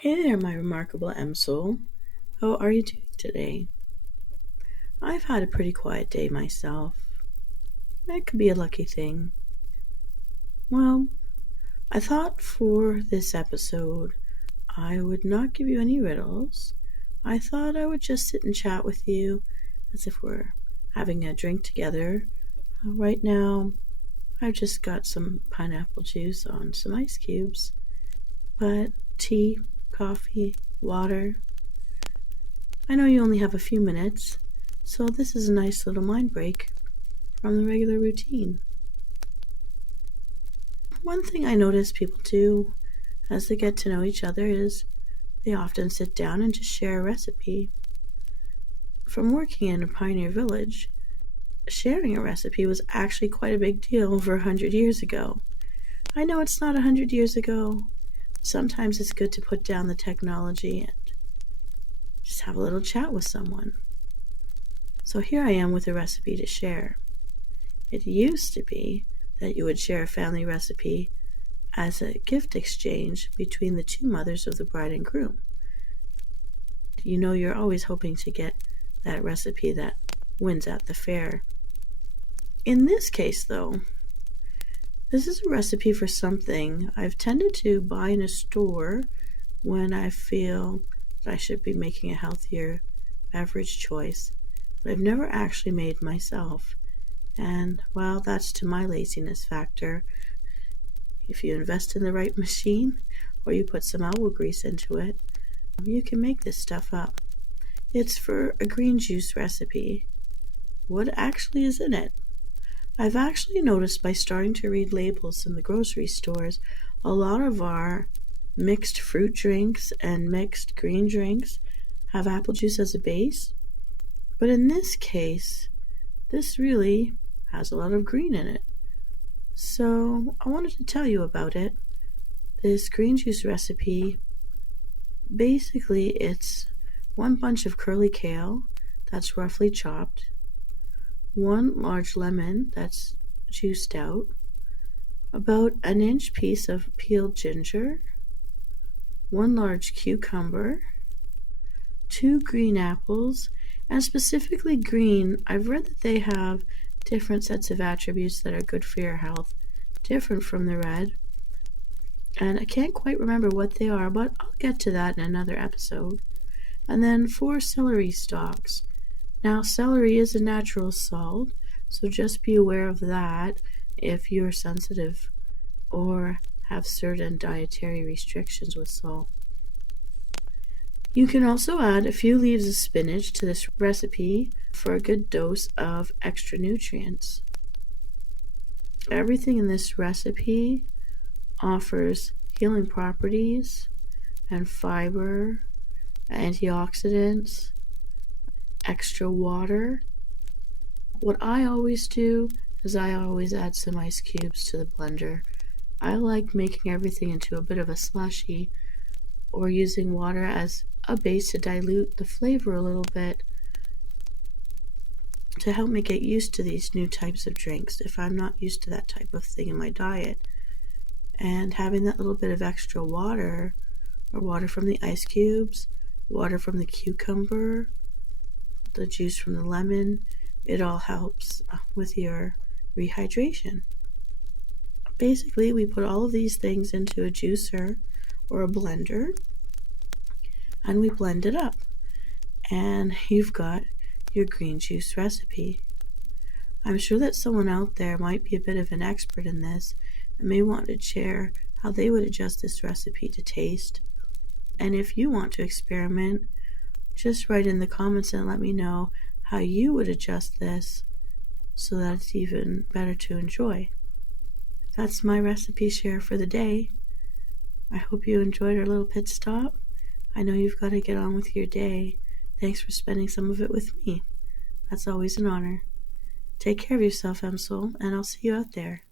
Hey there, my remarkable M soul. How are you doing today? I've had a pretty quiet day myself. That could be a lucky thing. Well, I thought for this episode I would not give you any riddles. I thought I would just sit and chat with you as if we're having a drink together. Right now, I've just got some pineapple juice on some ice cubes, but tea, coffee, water. I know you only have a few minutes, so this is a nice little mind break from the regular routine. One thing I notice people do as they get to know each other is they often sit down and just share a recipe. From working in a pioneer village, sharing a recipe was actually quite a big deal over 100 years ago. I know it's not 100 years ago. Sometimes it's good to put down the technology and just have a little chat with someone. So here I am with a recipe to share. It used to be that you would share a family recipe as a gift exchange between the two mothers of the bride and groom. You know you're always hoping to get that recipe that wins at the fair. In this case, though, this is a recipe for something I've tended to buy in a store when I feel that I should be making a healthier beverage choice, but I've never actually made myself. And while that's to my laziness factor, if you invest in the right machine or you put some elbow grease into it, you can make this stuff up. It's for a green juice recipe. What actually is in it? I've actually noticed by starting to read labels in the grocery stores, a lot of our mixed fruit drinks and mixed green drinks have apple juice as a base. But in this case, this really has a lot of green in it. So I wanted to tell you about it. This green juice recipe, basically it's one bunch of curly kale that's roughly chopped, one large lemon that's juiced out, about an inch piece of peeled ginger, one large cucumber, two green apples, and specifically green, I've read that they have different sets of attributes that are good for your health, different from the red. And I can't quite remember what they are, but I'll get to that in another episode. And then 4 celery stalks. Now, celery is a natural salt, so just be aware of that if you're sensitive or have certain dietary restrictions with salt. You can also add a few leaves of spinach to this recipe for a good dose of extra nutrients. Everything in this recipe offers healing properties and fiber, antioxidants, extra water. What I always do is I always add some ice cubes to the blender. I like making everything into a bit of a slushy or using water as a base to dilute the flavor a little bit to help me get used to these new types of drinks if I'm not used to that type of thing in my diet. And having that little bit of extra water, or water from the ice cubes, water from the cucumber, the juice from the lemon, it all helps with your rehydration. Basically, we put all of these things into a juicer or a blender and we blend it up. And you've got your green juice recipe. I'm sure that someone out there might be a bit of an expert in this and may want to share how they would adjust this recipe to taste. And if you want to experiment, just write in the comments and let me know how you would adjust this so that it's even better to enjoy. That's my recipe share for the day. I hope you enjoyed our little pit stop. I know you've got to get on with your day. Thanks for spending some of it with me. That's always an honor. Take care of yourself, M Soul, and I'll see you out there.